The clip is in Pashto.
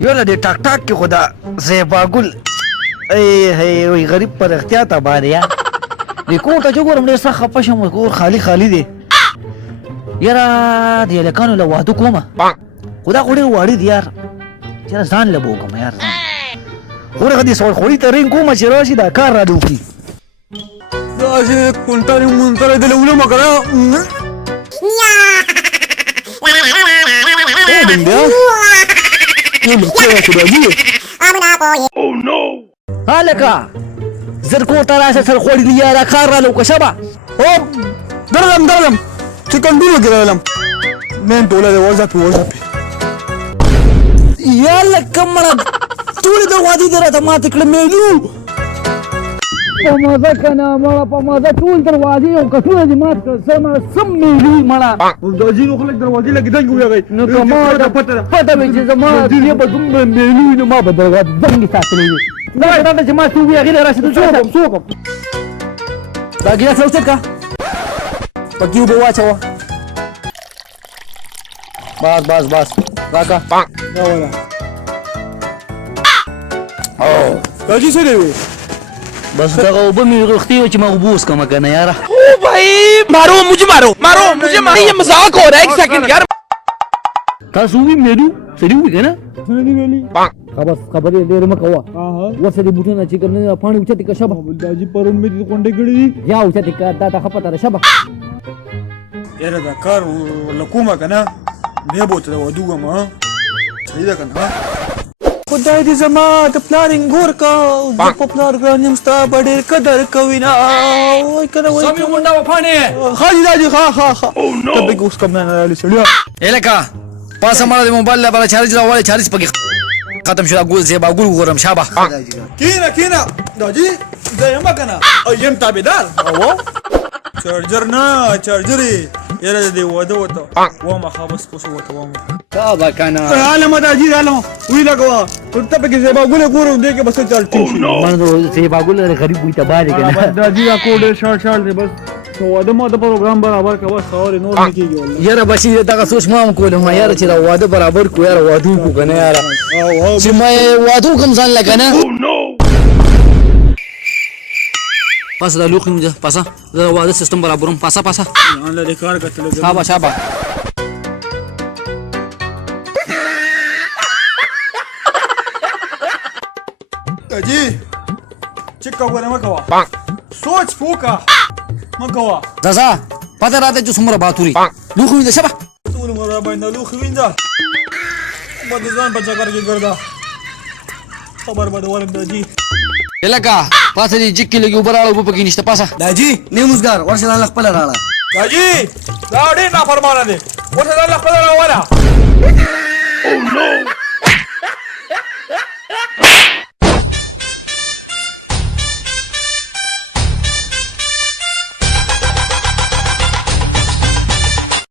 یوه د ټاک ټاک کې خو دا زیباګل وی غریب پر اختیا ته باریا وی کور ته چې ګورم ډېر سخت خفه شم کور خالي خالي دی یاره د هلکانو له واده کومه خو دا خو ډېر واړه دي یار چېرې ځان له به وکړم یار ځان خو هغه دې سوړخوړي ته رینګ کومه چې راشي دا کار را دې وکړي داسې کونټرې مونټرې دله ولمه که نه بیا هلکه زر کور ته راشه سرخوړي دي یاره کار را له وکړه شبه درغلم چکندونو کې راغلم مین ټوله دی وزه پې یا لکه مړه ټولې دروازې دې راته ماتې کړه میلو په مزه که نه مړه په مزه ټول دروازې او کټونه دې مات کړه سم میلو مړه دا ځینو خلک دروازې لګېدنګ ویغی نو که ما پته وي چې زما دې به دومره میلو وي نو ما به دروازې دنګې ساتلې وي دا راته چې ما څه ووي هغې له راشي څوکم دا ګیلاس راوچت که پکې اوبه واچوه بس راکه راوله دا چې څه دی وی بس دغه اوبه مې غوښتې وه چې ما اوبه وڅکمه که نه یاره भाई मारो मुझे ये मजाक हो रहा है एक सेकंड यार تاسو وی میلو سړي وي که نه څه دي ویلي خبرې ډېرې مه کوه ورسه دې بوټونه چې کوم نه پاڼې اوچتې که شبه داجي پرون مې دې غونډې کړې دي یا اوچتې که دا ته ښه پته ده شبه یاره دا کار له کومه که نه بیا به ورته واده وم صحیح ده که نه خدای دې زما د پلار انګور کا زه په پلار ګران یم ستا به ډېر قدر کوي نه وای که نه سمې غونډه وپاڼې ښه دي دا دي ښه ته پکې اوس کم نه رالې سړیا لکه پاسه مړه د موبایل لپاره چارج راوړی چارج پکې ختم شو دا ګل زیباګل وګورم شابه کینه داجي زه یم که نه یم تابعدار چارجر نه چارجر یاره دې واده وته وامه ښه بس پوسه وته وامه شابه کنه عالمه داجي عالمه وی لګوه ته پکې زیباګل ګورو دې کې بس چارج من زیباګل غریب وي تباه دی که نه داجي دا کوډ شارټ دی بس واده ماته پروګرام برابر که بس خبرې نور نه کېږي والله یاره بچي دغه سوچ ما هم کولم یاره چې دا واده برابر کړو یاره واده وکړو که نه یاره چې ما واده وکړم ځان له که نه پاسه دا لوښي مې پاسه زه د واده سیستم برابروم پاسه ځان له دې کار کتلو شابه داجي چکه وګوره مه کوه سوچ پوکه مه کوه ځه پته راته چې څومره باتوري لوښي مې ده شبه ټول عمر راباندې لوښي وینځه به د ځان په چکر کې ګرځه خبر به د ورم داجي لکه پاسه دې جګ کې لږې اوبه راړه اوبه پکې نشته پاسه داجي نیموزګار ورشه ځان له خپله راړه داجي دا ډېر نافرمانه دی ورته ځان له خپله راوله